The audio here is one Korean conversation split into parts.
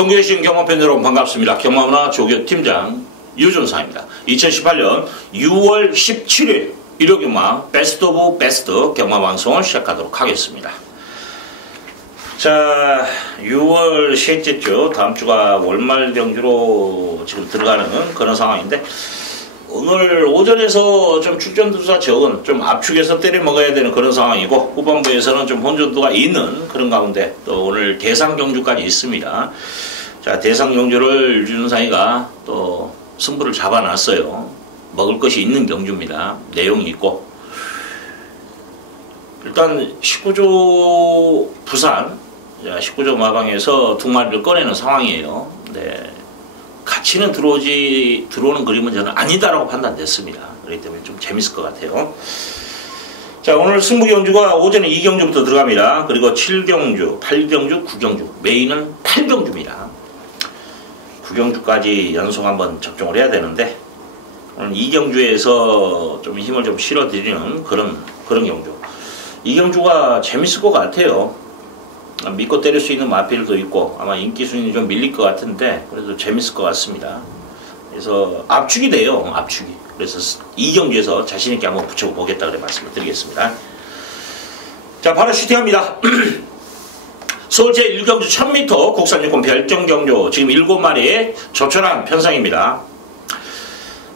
종교의 경험팬 여러분 반갑습니다. 경마문화 조교 팀장 유준상입니다. 2018년 6월 17일 일요경마 베스트 오브 베스트 경마 방송을 시작하도록 하겠습니다. 자, 6월 셋째 주 다음 주가 월말 경주로 지금 들어가는 그런 상황인데 오늘 오전에서 좀 출전두사 적은 좀 압축해서 때려 먹어야 되는 그런 상황이고 후반부에서는 좀 혼전도가 있는 그런 가운데 또 오늘 대상 경주까지 있습니다. 자 대상 경주를 유준상이가 또 승부를 잡아놨어요. 먹을 것이 있는 경주입니다. 내용이 있고 일단 19조 부산 19조 마방에서 두 마리를 꺼내는 상황이에요. 네. 같이는 들어오지 들어오는 그림은 저는 아니다라고 판단됐습니다. 그렇기 때문에 좀 재밌을 것 같아요. 자 오늘 승부 경주가 오전에 2경주부터 들어갑니다. 그리고 7경주, 8경주, 9경주 메인은 8경주입니다. 9경주까지 연속 한번 접종을 해야 되는데 오늘 2경주에서 좀 힘을 좀 실어드리는 그런 그런 경주. 2경주가 재밌을 것 같아요. 믿고 때릴 수 있는 마필도 있고 아마 인기 순위는 좀 밀릴 것 같은데 그래도 재밌을 것 같습니다. 그래서 압축이 돼요. 압축이. 그래서 이 경기에서 자신 있게 한번 붙여보겠다 그래 말씀을 드리겠습니다. 자 바로 슈팅합니다. 서울 제1경주 1000m 국산 유권 별정 경주 지금 7마리의 조촐한 편성입니다.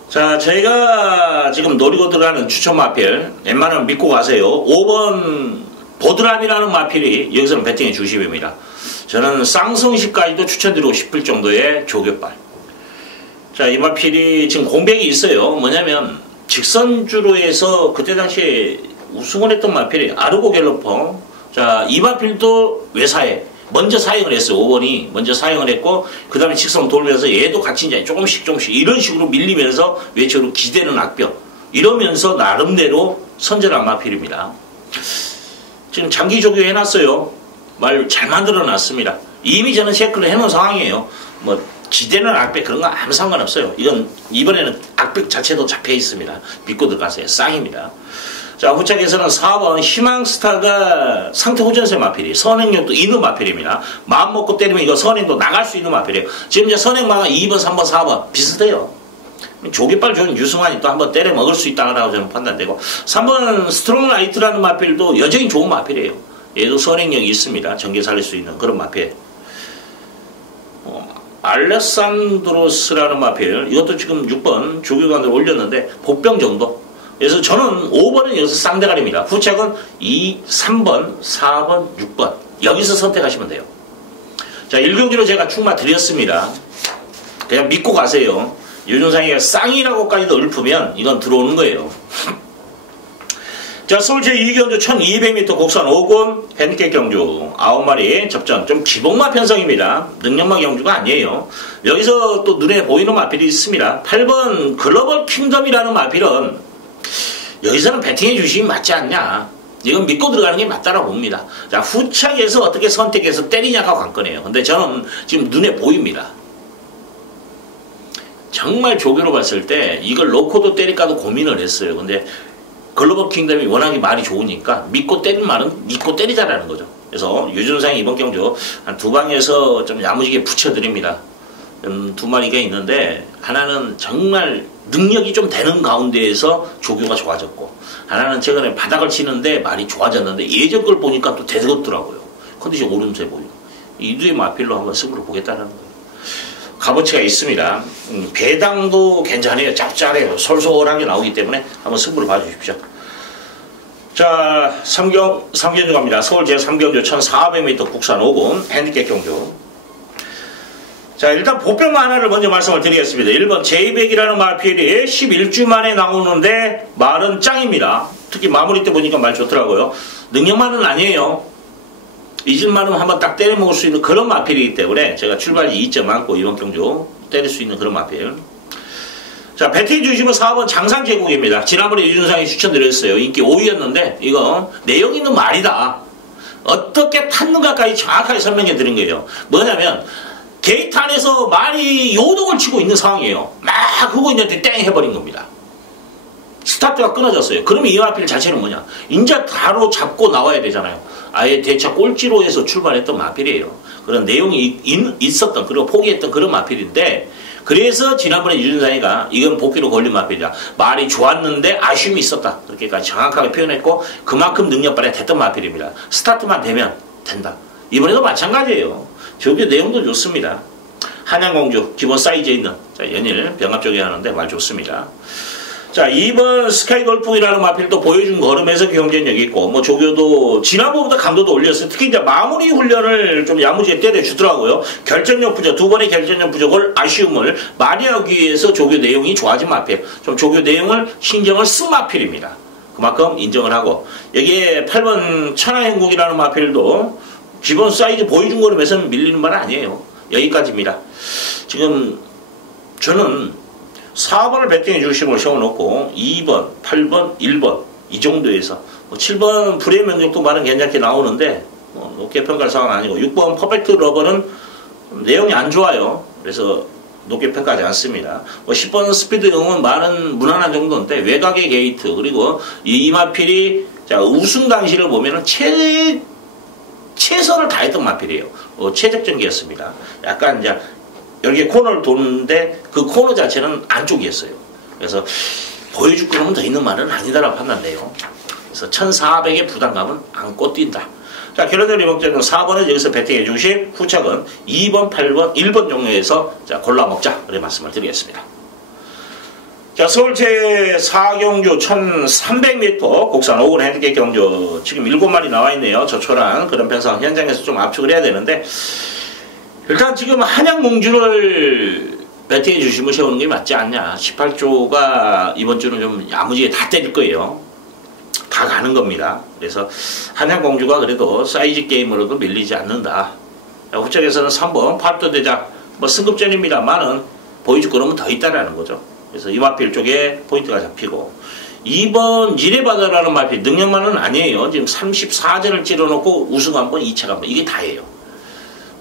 자, 저희가 지금 노리고 들어가는 추천 마필 웬만하면 믿고 가세요. 5번 보드람이라는 마필이 여기서는 배팅의 주심입니다. 저는 쌍성시까지도 추천드리고 싶을 정도의 조교발. 자, 이 마필이 지금 공백이 있어요. 뭐냐면 직선주로해서 그때 당시에 우승을 했던 마필이 아르고 갤러퍼. 자, 이 마필도 외사에 먼저 사용을 했어요. 5번이 먼저 사용을 했고 그 다음에 직선 돌면서 얘도 같이 이제 조금씩 조금씩 이런 식으로 밀리면서 외적으로 기대는 악벽 이러면서 나름대로 선전한 마필입니다. 지금 장기 조교 해놨어요. 말 잘 만들어 놨습니다. 이미 저는 체크를 해놓은 상황이에요. 뭐 기대는 악백 그런 거 아무 상관없어요. 이건 이번에는 악백 자체도 잡혀 있습니다. 믿고 들어가세요. 쌍입니다. 자, 후착에서는 4번 희망스타가 상태 호전세 마필이 선행력도 있는 마필입니다. 마음 먹고 때리면 이거 선행도 나갈 수 있는 마필이에요. 지금 이제 선행마가 2번, 3번, 4번 비슷해요. 조깃발 좋은 유승환이 또 한번 때려 먹을 수 있다고 저는 판단되고 3번 스트롱 라이트라는 마필도 여전히 좋은 마필이에요. 얘도 선행력이 있습니다. 전개 살릴 수 있는 그런 마필. 어, 알레산드로스라는 마필 이것도 지금 6번 조교관을 올렸는데 복병 정도. 그래서 저는 5번은 여기서 쌍대가리입니다. 후책은 2, 3번, 4번, 6번 여기서 선택하시면 돼요. 자 1경기로 제가 충마 드렸습니다. 그냥 믿고 가세요. 유준상이가 쌍이라고까지도 읊으면 이건 들어오는 거예요. 자, 서울 제2경주 1200m 곡선 5군 핸디캡 경주 9마리 접전 좀 기복마 편성입니다. 능력마 경주가 아니에요. 여기서 또 눈에 보이는 마필이 있습니다. 8번 글로벌 킹덤이라는 마필은 여기서는 배팅해 주시면 맞지 않냐. 이건 믿고 들어가는 게 맞다라고 봅니다. 자, 후착에서 어떻게 선택해서 때리냐가 관건이에요. 근데 저는 지금 눈에 보입니다. 정말 조교로 봤을 때 이걸 놓고도 때릴까도 고민을 했어요. 근데 글로벌 킹덤이 워낙에 말이 좋으니까 믿고 때린 말은 믿고 때리자라는 거죠. 그래서 유준상이 이번 경주 한 두 방에서 좀 야무지게 붙여드립니다. 음, 두 마리가 있는데 하나는 정말 능력이 좀 되는 가운데에서 조교가 좋아졌고 하나는 최근에 바닥을 치는데 말이 좋아졌는데 예전 걸 보니까 또 되겠더라고요. 컨디션 오름세 보이고 이 두의 마필로 한번 승부를 보겠다는 거예요. 값어치가 있습니다. 음, 배당도 괜찮아요. 짭짤해요. 솔솔하게 나오기 때문에 한번 승부를 봐주십시오. 자, 삼경, 삼경주 갑니다. 서울 제3경주 1400m 국산 5군 핸디캡 경주. 자, 일단 보병마 하나를 먼저 말씀을 드리겠습니다. 1번 제이백이라는 말필이 11주 만에 나오는데 말은 짱입니다. 특히 마무리 때 보니까 말 좋더라고요. 능력만은 아니에요. 잊을만은 한번 딱 때려 먹을 수 있는 그런 마필이기 때문에 제가 출발이 2점 많고 이번 경주 때릴 수 있는 그런 마필. 자, 배팅 주심은 4번 장상 제국입니다. 지난번에 유준상이 추천드렸어요. 인기 5위였는데 이거 내용 있는 말이다. 어떻게 탔는가까지 정확하게 설명해 드린 거예요. 뭐냐면 게이트 안에서 말이 요동을 치고 있는 상황이에요. 막 그거 있는데 땡 해버린 겁니다. 스타트가 끊어졌어요. 그러면 이 마필 자체는 뭐냐? 인자 바로 잡고 나와야 되잖아요. 아예 대차 꼴찌로 해서 출발했던 마필이에요. 그런 내용이 있었던 그리고 포기했던 그런 마필인데 그래서 지난번에 유준상이가 이건 복귀로 걸린 마필이다. 말이 좋았는데 아쉬움이 있었다. 그렇게까지 정확하게 표현했고 그만큼 능력 발휘 됐던 마필입니다. 스타트만 되면 된다. 이번에도 마찬가지예요. 저기 내용도 좋습니다. 한양공주 기본 사이즈에 있는 자, 연일 병합 쪽에 하는데 말 좋습니다. 자, 2번 스카이골프이라는 마필도 보여준 걸음에서 경쟁력이 있고, 뭐, 조교도 지난번보다 감도도 올렸어요. 특히 이제 마무리 훈련을 좀 야무지게 때려주더라고요. 결정력 부족, 두 번의 결정력 부족을 아쉬움을 많이 하기 위해서 조교 내용이 좋아진 마필. 좀 조교 내용을 신경을 쓴 마필입니다. 그만큼 인정을 하고, 여기에 8번 천하행국이라는 마필도 기본 사이즈 보여준 걸음에서는 밀리는 말은 아니에요. 여기까지입니다. 지금 저는 4번을 배팅해 주심을 세워놓고 2번, 8번, 1번 이 정도에서 뭐 7번 불의 면적도 말은 괜찮게 나오는데 뭐 높게 평가할 상황 아니고 6번 퍼펙트 러버는 내용이 안 좋아요. 그래서 높게 평가하지 않습니다. 뭐 10번 스피드용은 말은 무난한 정도인데 외곽의 게이트 그리고 이마필이 자 우승 당시를 보면은 최 최선을 다했던 마필이에요. 어, 최적전기였습니다. 약간 이제 여기에 코너를 도는데 그 코너 자체는 안쪽이었어요. 그래서 보여줄 거면 더 있는 말은 아니다라고 판단돼요. 그래서 1400의 부담감은 안고 뛴다. 자, 결론적으로 이목적은 4번은 여기서 배팅해 주신 후착은 2번, 8번, 1번 종류에서 자, 골라 먹자. 그런 말씀을 드리겠습니다. 자, 서울 제 4경주 1300m 국산 5군 핸디캡 경주 지금 7마리 나와 있네요. 저초란 그런 편상 현장에서 좀 압축을 해야 되는데 일단 지금 한양몽주를 배팅해 주시면 세우는 게 맞지 않냐. 18조가 이번 주는 좀 야무지게 다 때릴 거예요. 다 가는 겁니다. 그래서 한양공주가 그래도 사이즈 게임으로도 밀리지 않는다. 후적에서는 3번 팔도 대장 뭐 승급전입니다만은 보여줄 거는 더 있다라는 거죠. 그래서 이마필 쪽에 포인트가 잡히고 2번 지뢰바다라는 마필 능력만은 아니에요. 지금 34전을 찌러놓고 우승 한 번, 2차 한 번. 이게 다예요.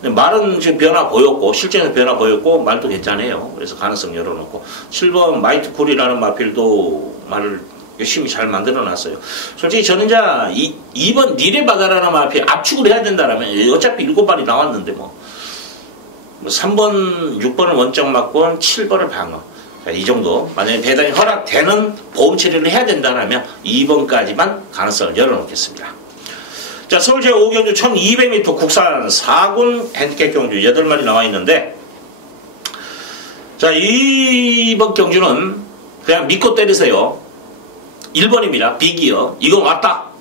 말은 지금 변화 보였고 실제는 변화 보였고 말도 괜찮아요. 그래서 가능성 열어놓고 7번 마이트 콜이라는 마필도 말을 열심히 잘 만들어놨어요. 솔직히 저는 이제 2, 번 니레 바다라는 마필 압축을 해야 된다라면 어차피 7발이 나왔는데 뭐 3번, 6번을 원적 맞고 7번을 방어. 이 정도 만약에 배당이 허락되는 보험 처리를 해야 된다면 2번까지만 가능성을 열어놓겠습니다. 자, 서울제 5경주 1200m 국산 4군 핸디캡 경주 8마리 나와 있는데 자, 이번 경주는 그냥 믿고 때리세요. 1번입니다. 비기어. 이거 왔다.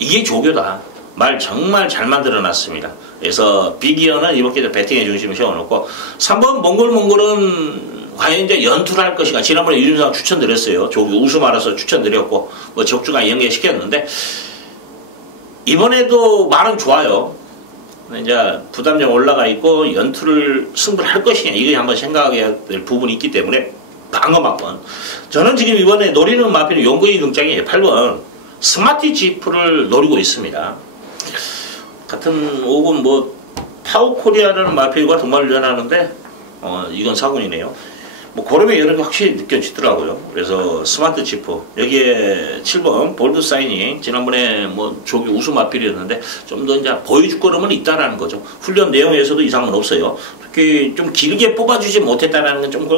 이게 조교다. 말 정말 잘 만들어 놨습니다. 그래서 비기어는 기회 배팅의 중심을 세워놓고 3번 몽골몽골은 과연 이제 연투를 할 것인가 지난번에 유준상 추천드렸어요. 조교 우수 말아서 추천드렸고 뭐 적주가 연계시켰는데 이번에도 말은 좋아요. 이제 부담력 올라가 있고 연투를 승부를 할 것이냐 이게 한번 생각해야 될 부분이 있기 때문에 방어 막번. 저는 지금 이번에 노리는 마피는 용거이 등장이에요 8번 스마티 지프를 노리고 있습니다. 같은 오군 뭐 파워코리아라는 마필과 동말을 연하는데 어, 이건 사군이네요 뭐 이런 게 확실히 느껴지더라고요. 그래서 스마트 지프 여기에 7번 볼드 사인이 지난번에 뭐 조기 우수 마필이었는데 좀 더 이제 보여줄 거름은 있다라는 거죠. 훈련 내용에서도 이상은 없어요. 특히 좀 길게 뽑아주지 못했다라는 건좀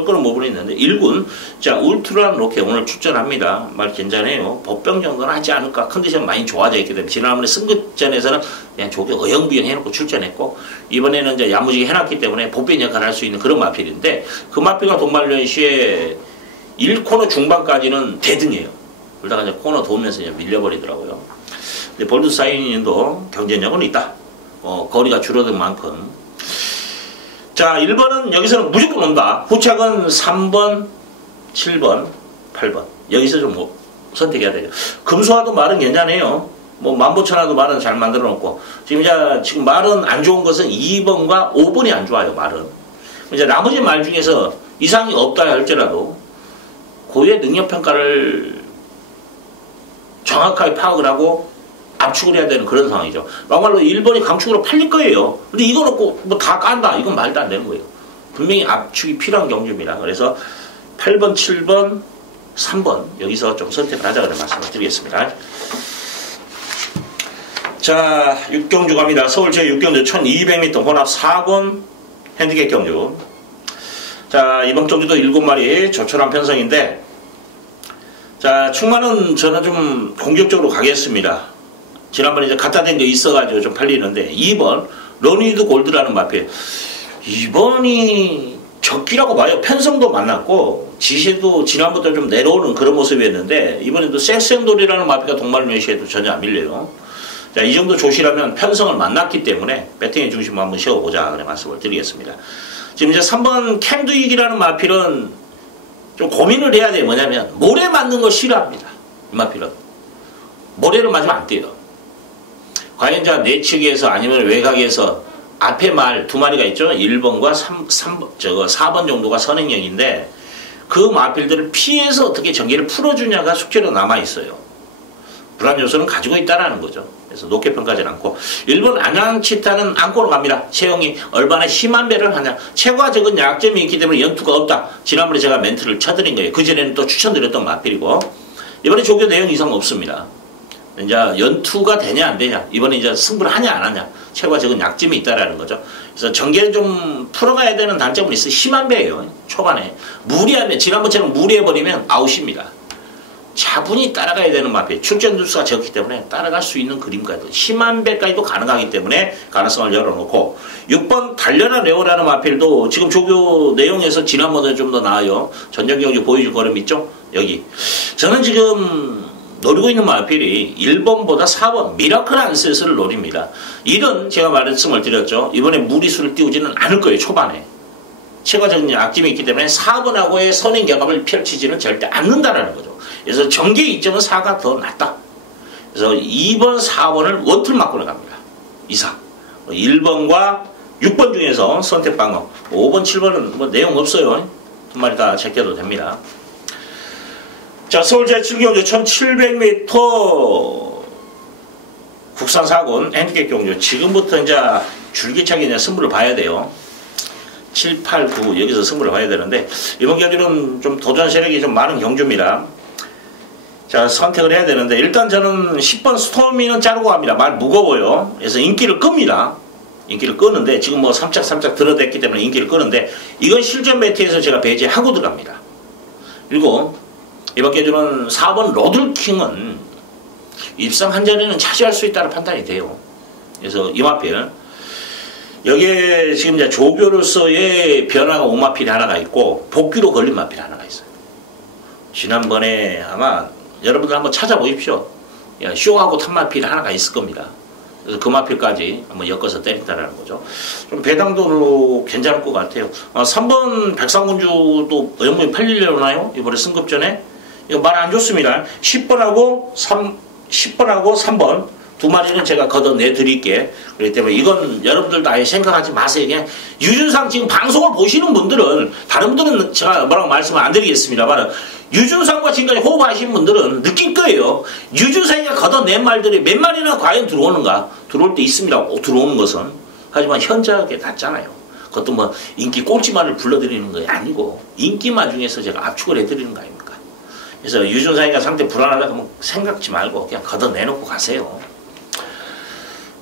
있는데 1군 자 울트라 로켓 오늘 출전합니다. 말 괜찮아요. 법병 정도는 하지 않을까 컨디션 많이 좋아져 있기 때문에 지난번에 승급전에서는 그냥 조기 어영부영 해놓고 출전했고 이번에는 이제 야무지게 해놨기 때문에 복변 역할을 할 수 있는 그런 마필인데 그 마필과 동말련 시에 1코너 중반까지는 대등해요. 그러다가 이제 코너 도우면서 이제 밀려버리더라고요. 근데 볼드 사인도 경쟁력은 있다. 어, 거리가 줄어든 만큼. 자, 1번은 여기서는 무조건 온다. 후착은 3번, 7번, 8번. 여기서 좀 뭐 선택해야 되죠. 금수화도 말은 괜찮아요. 뭐 만보천화도 말은 잘 만들어 놓고 지금 이제 지금 말은 안 좋은 것은 2번과 5번이 안 좋아요. 말은 이제 나머지 말 중에서 이상이 없다 할지라도 고유의 능력 평가를 정확하게 파악을 하고 압축을 해야 되는 그런 상황이죠. 막말로 1번이 강축으로 팔릴 거예요. 근데 이거 놓고 뭐 다 깐다. 이건 말도 안 되는 거예요. 분명히 압축이 필요한 경주입니다. 그래서 8번, 7번, 3번 여기서 좀 선택을 하자 고 말씀을 드리겠습니다. 자, 육경주 갑니다. 서울 제6경주 1200m 혼합 4권 핸디캡 경주. 자, 이번 경주도 7마리 조촐한 편성인데, 자, 충만은 저는 좀 공격적으로 가겠습니다. 지난번에 이제 갖다 댄 게 있어가지고 좀 팔리는데, 2번, 러니드 골드라는 마필. 이번이 적기라고 봐요. 편성도 만났고, 지시도 지난번부터 좀 내려오는 그런 모습이었는데, 이번에도 섹센돌이라는 마피가 동말 메시에도 전혀 안 밀려요. 자, 이 정도 조시라면 편성을 만났기 때문에 배팅의 중심을 한번 세워보자. 그래 말씀을 드리겠습니다. 지금 이제 3번 캠두익이라는 마필은 좀 고민을 해야 돼요. 뭐냐면, 모래 맞는 거 싫어합니다. 이 마필은. 모래를 맞으면 안 돼요. 과연 자 내측에서 아니면 외곽에서 앞에 말 두 마리가 있죠. 1번과 3, 3, 저거 4번 정도가 선행력인데 그 마필들을 피해서 어떻게 전개를 풀어주냐가 숙제로 남아 있어요. 불안 요소는 가지고 있다라는 거죠. 그래서 높게 평가하지는 않고 일본 안양치타는 안고로 갑니다. 체형이 얼마나 심한 배를 하냐. 체과 적은 약점이 있기 때문에 연투가 없다. 지난번에 제가 멘트를 쳐드린 거예요. 그전에는 또 추천드렸던 마필이고 이번에 조교 내용 이상 없습니다. 이제 연투가 되냐 안 되냐. 이번에 이제 승부를 하냐 안 하냐. 체과 적은 약점이 있다라는 거죠. 그래서 전개를 좀 풀어가야 되는 단점은 있어 심한 배예요. 초반에. 무리하면 지난번처럼 무리해 버리면 아웃입니다. 차분히 따라가야 되는 마필 출전 두수가 적기 때문에 따라갈 수 있는 그림까지도 심한 배까지도 가능하기 때문에 가능성을 열어놓고 6번 달려라 레오라는 마필도 지금 조교 내용에서 지난번에 좀 더 나아요. 전정 경주 보여줄 걸음 있죠? 여기. 저는 지금 노리고 있는 마필이 1번보다 4번 미라클 안셋을 노립니다 이런 제가 말씀을 드렸죠 이번에 무리수를 띄우지는 않을 거예요 초반에 체과적인 약점이 있기 때문에 4번하고의 선행 경합을 펼치지는 절대 않는다라는 거죠 그래서 전개 이점은 4가 더 낫다. 그래서 2번, 4번을 원틀 맞고 나갑니다. 이상. 1번과 6번 중에서 선택 방법. 5번, 7번은 뭐 내용 없어요. 두 마리 다 제껴도 됩니다. 자, 서울 제7경주 1700m 국산 사군 핸디캡 경주. 지금부터 이제 줄기차게 이제 승부를 봐야 돼요. 7, 8, 9 여기서 승부를 봐야 되는데 이번 경주는 좀 도전 세력이 좀 많은 경주입니다. 자, 선택을 해야 되는데, 일단 저는 10번 스토미는 자르고 갑니다. 말 무거워요. 그래서 인기를 끕니다. 인기를 끄는데, 지금 뭐 삼짝삼짝 들어댔기 때문에 인기를 끄는데, 이건 실전 매트에서 제가 배제하고 들어갑니다. 그리고, 계주는 4번 로들킹은 입상 한 자리는 차지할 수 있다는 판단이 돼요. 그래서 이마필. 여기에 지금 이제 조교로서의 변화가 오마필이 하나가 있고, 복귀로 걸린 마필이 하나가 있어요. 지난번에 아마 여러분들 한번 찾아보십시오. 쇼하고 탑마필 하나가 있을 겁니다. 그래서 그 마필까지 한번 엮어서 때린다라는 거죠. 좀 배당도로 괜찮을 것 같아요. 아, 3번 백상군주도 연봉이 팔리려나요? 이번에 승급 전에? 이거 말 안 좋습니다. 10번하고 3, 10번하고 3번 두 마리는 제가 걷어내 드릴게. 그렇기 때문에 이건 여러분들도 아예 생각하지 마세요. 그냥 유준상 지금 방송을 보시는 분들은 다른 분들은 제가 뭐라고 말씀을 안 드리겠습니다만 유준상과 지금까지 호흡하신 분들은 느낄 거예요. 유준상이가 걷어낸 말들이 몇 마리나 과연 들어오는가? 들어올 때 있습니다. 들어오는 것은. 하지만 현저하게 낮잖아요. 그것도 뭐 인기 꼴찌만을 불러드리는 거 아니고 인기만 중에서 제가 압축을 해드리는 거 아닙니까? 그래서 유준상이가 상태 불안하다고 하면 생각지 말고 그냥 걷어내놓고 가세요.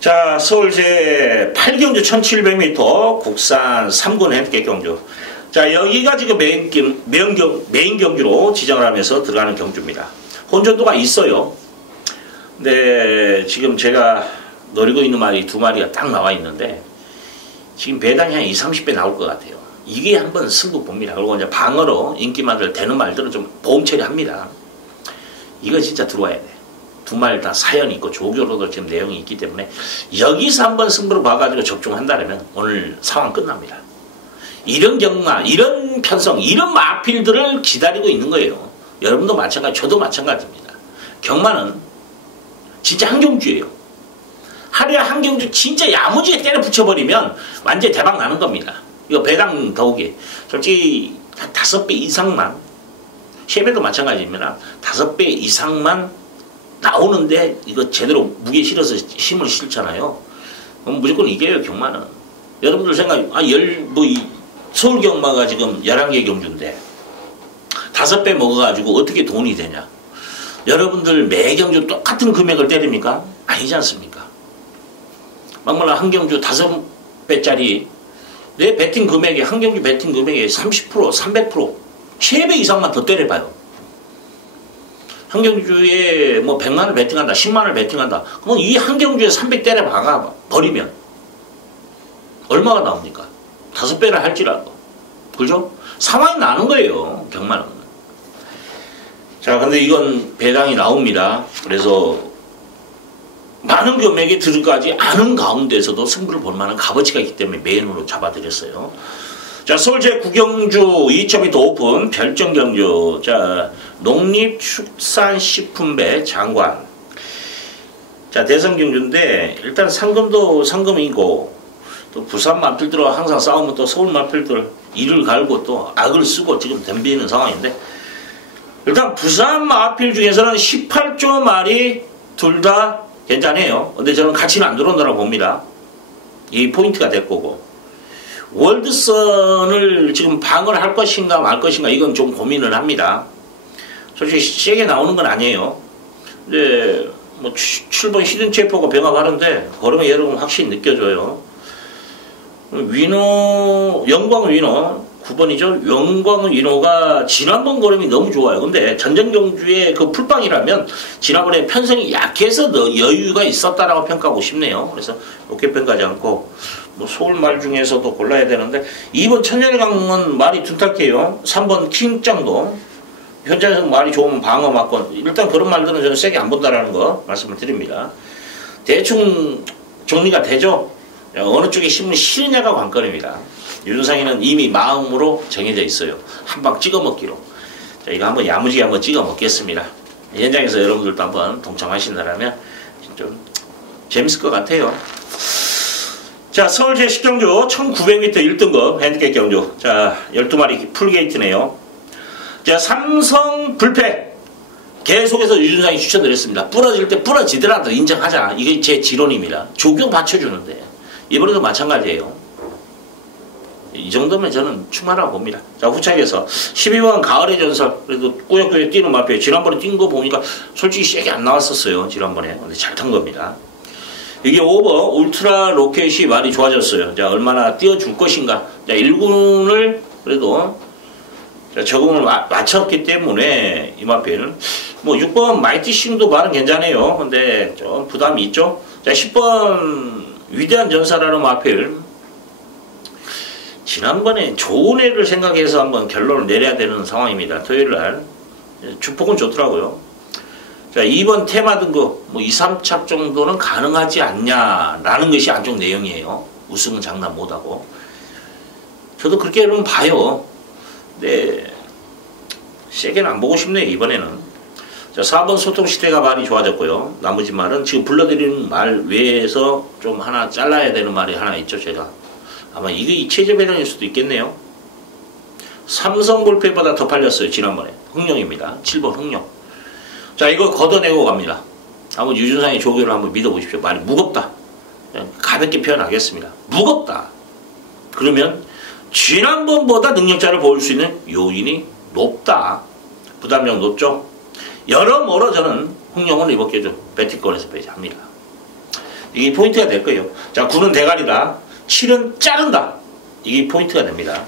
자, 서울 제 8경주 1700m 국산 3군 핸디캡 경주. 자, 여기가 지금 메인, 메인, 경, 메인 경주로 지정을 하면서 들어가는 경주입니다. 혼전도가 있어요. 근데 지금 제가 노리고 있는 말이 두 마리가 딱 나와 있는데 지금 배당이 한 20, 30배 나올 것 같아요. 이게 한번 승부 봅니다. 그리고 이제 방어로 인기 말들 되는 말들은 좀 보험 처리합니다. 이거 진짜 들어와야 돼. 두 말 다 사연이 있고 조교로도 지금 내용이 있기 때문에 여기서 한번 승부를 봐가지고 접종한다면 오늘 상황 끝납니다. 이런 경마, 이런 편성, 이런 마필들을 기다리고 있는 거예요. 여러분도 마찬가지, 저도 마찬가지입니다. 경마는 진짜 한경주예요. 하루에 한경주 진짜 야무지게 때려 붙여버리면 완전 대박 나는 겁니다. 이거 배당 더욱이 솔직히 다섯 배 이상만 쉐배도 마찬가지입니다. 다섯 배 이상만 나오는데 이거 제대로 무게 실어서 힘을 실잖아요. 그럼 무조건 이겨요 경마는. 여러분들 생각 아열뭐 서울 경마가 지금 11개 경주인데 다섯 배 먹어가지고 어떻게 돈이 되냐? 여러분들 매 경주 똑같은 금액을 때립니까? 아니지 않습니까? 막말로 한 경주 다섯 배짜리 내 베팅 금액에 한 경주 베팅 금액에 30% 300% 3배 이상만 더 때려봐요. 한 경주에 뭐 100만 원 베팅한다 10만 원을 베팅한다 그러면 이한 경주에 300 때려 박아 버리면 얼마가 나옵니까? 다섯 배를 할지라도 그죠? 상황이 나는 거예요 경마는 자 근데 이건 배당이 나옵니다 그래서 많은 금액이 들어가지 않은 가운데서도 승부를 볼 만한 값어치가 있기 때문에 메인으로 잡아드렸어요. 자, 서울제 구경주 2.2도 오픈 별정 경주. 자, 농립축산식품배 장관. 자, 대선 경주인데 일단 상금도 상금이고 또 부산 마필들과 항상 싸우면 또 서울 마필들 이를 갈고 또 악을 쓰고 지금 덤비는 상황인데 일단 부산 마필 중에서는 18조 말이 둘다 괜찮아요. 근데 저는 가치는 안 들어온다고 봅니다. 이 포인트가 될 거고. 월드선을 지금 방을 할 것인가 말 것인가 이건 좀 고민을 합니다. 솔직히 세게 나오는 건 아니에요. 근데 뭐 7번 히든 체포가 병합하는데 걸으면 여러분 확실히 느껴져요. 위노 영광 위노 9번이죠. 영광 위노가 지난번 걸음이 너무 좋아요. 근데 전전경주의 그 풀빵이라면 지난번에 편성이 약해서 더 여유가 있었다라고 평가하고 싶네요. 그래서 이렇게 평가하지 않고 뭐 서울 말 중에서도 골라야 되는데 2번 천년강은 말이 둔탁해요. 3번 킹짱도 현장에서 말이 좋으면 방어 맞건 일단 그런 말들은 저는 세게 안 본다라는 거 말씀을 드립니다. 대충 정리가 되죠. 어느 쪽에 힘을 실느냐가 관건입니다. 윤상이는 이미 마음으로 정해져 있어요. 한 방 찍어 먹기로. 자, 이거 한번 야무지게 한번 찍어 먹겠습니다. 현장에서 여러분들도 한번 동참하신다면 좀 재밌을 것 같아요. 자, 서울 제 식경주 1900m 1등급 핸디캡 경주. 자, 12마리 풀게이트네요. 자, 삼성 불패. 계속해서 유준상이 추천드렸습니다. 부러질 때 부러지더라도 인정하자. 이게 제 지론입니다. 조교 받쳐주는데. 이번에도 마찬가지예요. 이 정도면 저는 충분하다고 봅니다. 자, 후차에서 12번 가을의 전설. 그래도 꾸역꾸역 뛰는 마표에 지난번에 뛴 거 보니까 솔직히 세게 안 나왔었어요. 지난번에. 근데 잘 탄 겁니다. 이게 5번 울트라 로켓이 많이 좋아졌어요. 자, 얼마나 띄워줄 것인가. 자, 1군을 그래도 자, 적응을 마, 맞췄기 때문에 이마표에는 뭐 6번 마이티싱도 말은 괜찮아요. 근데 좀 부담이 있죠. 자, 10번 위대한 전사라는 마필 지난번에 좋은 애를 생각해서 한번 결론을 내려야 되는 상황입니다. 토요일 날. 주폭은 좋더라고요. 자, 2번 테마 등급, 뭐 2, 3착 정도는 가능하지 않냐라는 것이 안쪽 내용이에요. 우승은 장난 못하고. 저도 그렇게 는 봐요. 네. 세게는 안 보고 싶네요, 이번에는. 자, 4번 소통 시대가 많이 좋아졌고요. 나머지 말은 지금 불러드리는 말 외에서 좀 하나 잘라야 되는 말이 하나 있죠, 제가. 아마 이게 체제 배당일 수도 있겠네요. 삼성 볼펜보다 더 팔렸어요. 지난번에. 흥룡입니다. 7번 흥룡. 자, 이거 걷어내고 갑니다. 한번 유준상의 조교를 한번 믿어보십시오. 말이 무겁다. 가볍게 표현하겠습니다. 무겁다. 그러면 지난번보다 능력자를 보일 수 있는 요인이 높다. 부담력 높죠? 여러모로 저는 흥룡을 입었겠죠. 배티권에서 배제합니다. 이게 포인트가 될 거예요. 자, 9는 대가리다. 7은 자른다. 이게 포인트가 됩니다.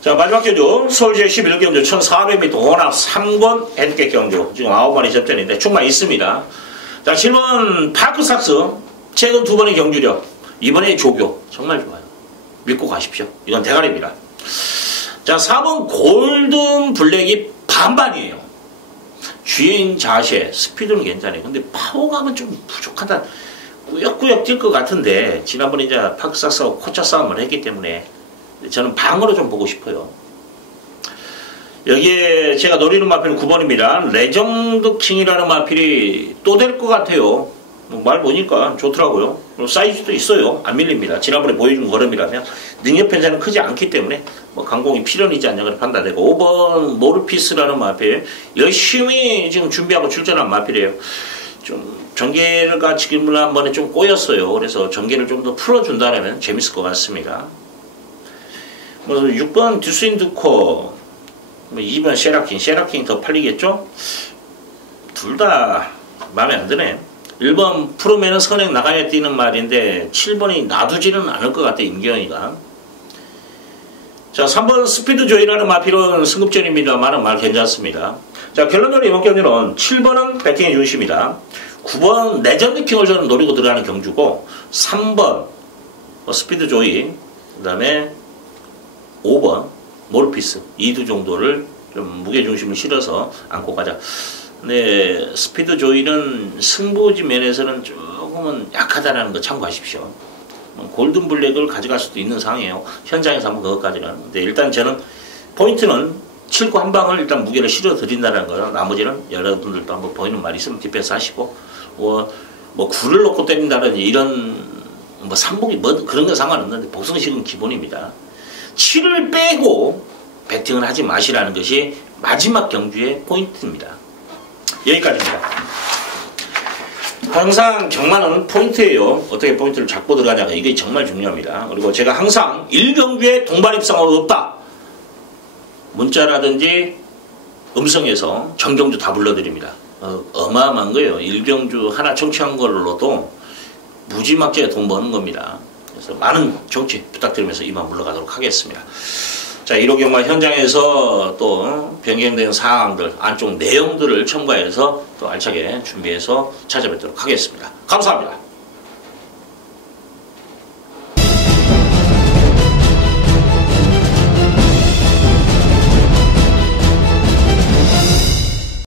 자, 마지막 경주. 서울제 11경주 1400m 원합 3권 핸디캡 경주. 지금 9마리 접전인데 충만 있습니다. 자, 7번 파크삭스. 최근 두 번의 경주력. 이번에 조교. 정말 좋아요. 믿고 가십시오. 이건 대가리입니다. 자, 4번 골든 블랙이 반반이에요. 주행 자세, 스피드는 괜찮아요. 근데 파워감은 좀 부족하다. 꾸역꾸역 뛸 것 같은데 지난번에 이제 파크삭스하고 코차 싸움을 했기 때문에 저는 방으로 좀 보고 싶어요. 여기에 제가 노리는 마필은 9번입니다. 레전드 킹이라는 마필이 또 될 것 같아요. 뭐말 보니까 좋더라고요. 사이즈도 있어요. 안 밀립니다. 지난번에 보여준 걸음이라면 능력 편차는 크지 않기 때문에 뭐 강공이 필연이지 않냐고 판단되고 5번 모르피스라는 마필 열심히 지금 준비하고 출전한 마필이에요. 좀 전개가 지금 한 번에 좀 꼬였어요. 그래서 전개를 좀 더 풀어준다면 재밌을 것 같습니다. 뭐 6번 듀스인드코 2번 쉐라킹, 쉐라킹 더 팔리겠죠? 둘 다 마음에 안 드네. 1번 프로맨은 선행 나가야 뛰는 말인데 7번이 놔두지는 않을 것 같아 임기현이가. 자 3번 스피드 조이라는 마필은 승급전입니다만은 말 괜찮습니다. 자 결론적으로 이번 경기는 7번은 배팅의 중심이다. 9번 내전 느낌을 저는 노리고 들어가는 경주고 3번 뭐 스피드 조이 그 다음에 5번 모르피스 이두 정도를 좀 무게 중심을 실어서 안고 가자. 근데 스피드 조이는 승부지 면에서는 조금은 약하다는 거 참고하십시오. 뭐 골든 블랙을 가져갈 수도 있는 상황이에요. 현장에서 한번 그것까지는. 근데 일단 저는 포인트는 7구 한 방을 일단 무게를 실어 드린다는 거요. 나머지는 여러분들도 한번 보이는 말 있으면 디펜스 하시고 뭐, 뭐 굴을 놓고 때린다든지 이런 뭐 삼복이 뭐 그런 건 상관없는데 복성식은 기본입니다. 7을 빼고 배팅을 하지 마시라는 것이 마지막 경주의 포인트입니다. 여기까지입니다. 항상 경마는 포인트예요. 어떻게 포인트를 잡고 들어가냐가 이게 정말 중요합니다. 그리고 제가 항상 1경주에 동반 입상은 없다. 문자라든지 음성에서 정경주 다 불러드립니다. 어, 마어마한 거예요. 1경주 하나 청취한 걸로도 무지막지하게 돈 버는 겁니다. 그래서 많은 정치 부탁드리면서 이만 물러가도록 하겠습니다. 자, 1호 경마 현장에서 또 변경된 사항들, 안쪽 내용들을 첨가해서 또 알차게 준비해서 찾아뵙도록 하겠습니다. 감사합니다.